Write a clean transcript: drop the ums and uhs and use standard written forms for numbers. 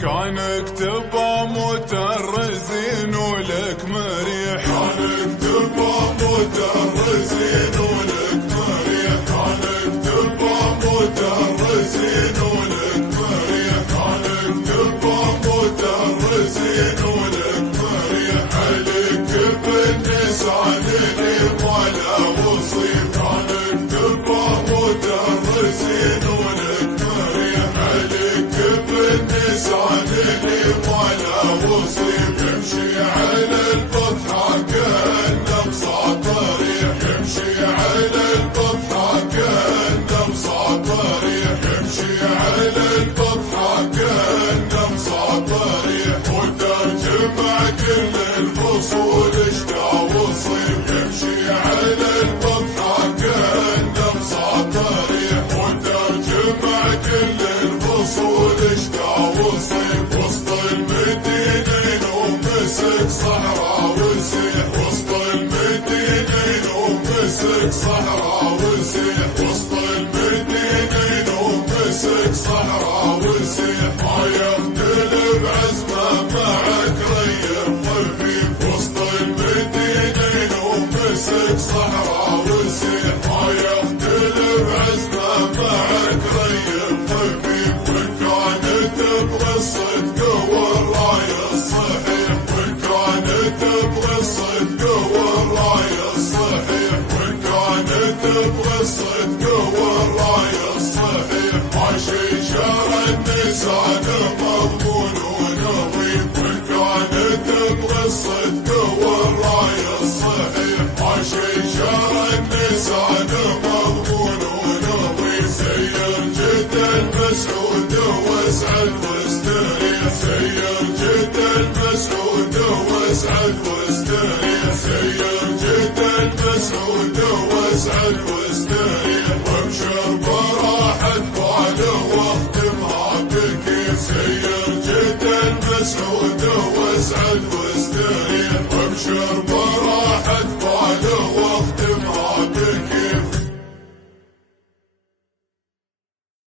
كان اكتب مترزين ولك مريح، كان اكتب مترزين ولك مريح، كان اكتب مترزين ولك مريح، كان اكتب مترزين ولك مريح، عليك بالنسان اللي ولا وصيف، كان اكتب مترزين ولك مريح، عليك بالنسان اللي ولا وصيف، يمشي على البطحة كأنه بساطريح، يمشي على البطحة كأنه بساطريح، يمشي على البطحة كأنه بساطريح، وترجمع كل الفصول شتاء وصيف، يمشي على البطحة كأنه بساطريح، وترجمع كل الفصول شتاء وصيف، وسط المدينين ومسك صحراء وسيح، وسط المدينين ومسك صحراء وسيح، وسط المدينين ومسك صحراء وسيح، ما يختلف عزمه معك ريح خفيف، وسط المدينين ومسك صحراء وسيح، ما يختلف عزمه معك ريح خفيف، وان كانت تبغى الصدق والراي الصحيح، وان كانت تبغى الصدق والراي الصحيح، وان كانت تبغى الصدق والراي الصحيح، ماشي شرع النسان مضمون ونظيف، وان كانت تبغى الصدق والراي الصحيح، ماشي شرع النسان مضمون ونظيف، سير جدا مسعود واسعد واستريح، سير جدا مسعود واسعد واستريح، سير جدا مسعود واسعد واستريح.